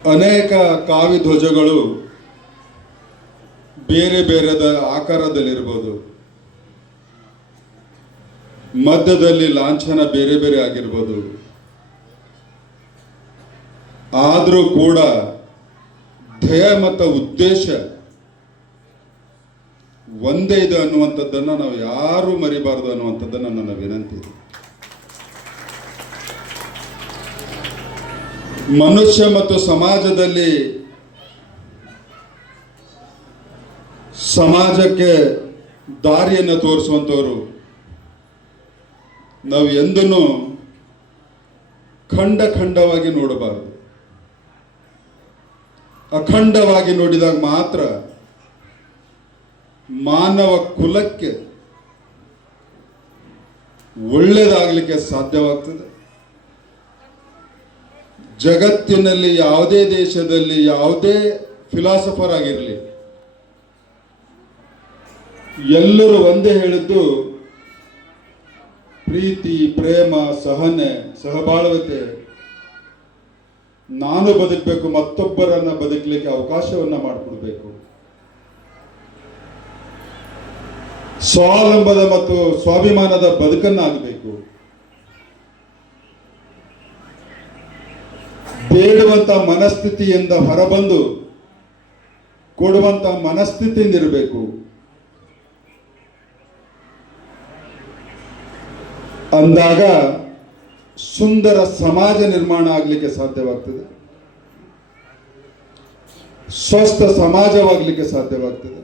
ಅನೇಕ ಕಾವಿ ಧ್ವಜಗಳು ಬೇರೆ ಬೇರೆ ಆಕಾರದಲ್ಲಿರ್ಬೋದು, ಮಧ್ಯದಲ್ಲಿ ಲಾಂಛನ ಬೇರೆ ಬೇರೆ ಆಗಿರ್ಬೋದು. ಆದರೂ ಕೂಡ ಧ್ಯೇಯ ಮತ್ತು ಉದ್ದೇಶ ಒಂದೇ ಇದೆ ಅನ್ನುವಂಥದ್ದನ್ನು ನಾವು ಯಾರೂ ಮರಿಬಾರದು ಅನ್ನುವಂಥದ್ದನ್ನು ನನ್ನ ವಿನಂತಿ. ಮನುಷ್ಯ ಮತ್ತು ಸಮಾಜಕ್ಕೆ ದಾರಿಯನ್ನು ತೋರಿಸುವಂಥವರು ನಾವು ಎಂದೂ ಖಂಡವಾಗಿ ನೋಡಬಾರದು. ಅಖಂಡವಾಗಿ ನೋಡಿದಾಗ ಮಾತ್ರ ಮಾನವ ಕುಲಕ್ಕೆ ಒಳ್ಳೆಯದಾಗಲಿಕ್ಕೆ ಸಾಧ್ಯವಾಗ್ತದೆ. ಜಗತ್ತಿನಲ್ಲಿ ಯಾವುದೇ ದೇಶದಲ್ಲಿ ಯಾವುದೇ ಫಿಲಾಸಫರ್ ಆಗಿರಲಿ, ಎಲ್ಲರೂ ಒಂದೇ ಹೇಳಿದ್ದು ಪ್ರೀತಿ, ಪ್ರೇಮ, ಸಹನೆ, ಸಹಬಾಳ್ವತೆ. ನಾನು ಬದುಕಬೇಕು, ಮತ್ತೊಬ್ಬರನ್ನ ಬದುಕಲಿಕ್ಕೆ ಅವಕಾಶವನ್ನ ಮಾಡಿಕೊಡ್ಬೇಕು. ಸ್ವಾವಲಂಬದ ಮತ್ತು ಸ್ವಾಭಿಮಾನದ ಬದುಕನ್ನಾಗಬೇಕು. ಬೇಡುವಂತ ಮನಸ್ಥಿತಿಯಿಂದ ಹೊರಬಂದು ಕೊಡುವಂತ ಮನಸ್ಥಿತಿಯಿಂದ ಇರಬೇಕು. ಅಂದಾಗ ಸುಂದರ ಸಮಾಜ ನಿರ್ಮಾಣ ಆಗಲಿಕ್ಕೆ ಸಾಧ್ಯವಾಗ್ತದೆ, ಸ್ವಸ್ಥ ಸಮಾಜವಾಗಲಿಕ್ಕೆ ಸಾಧ್ಯವಾಗ್ತದೆ.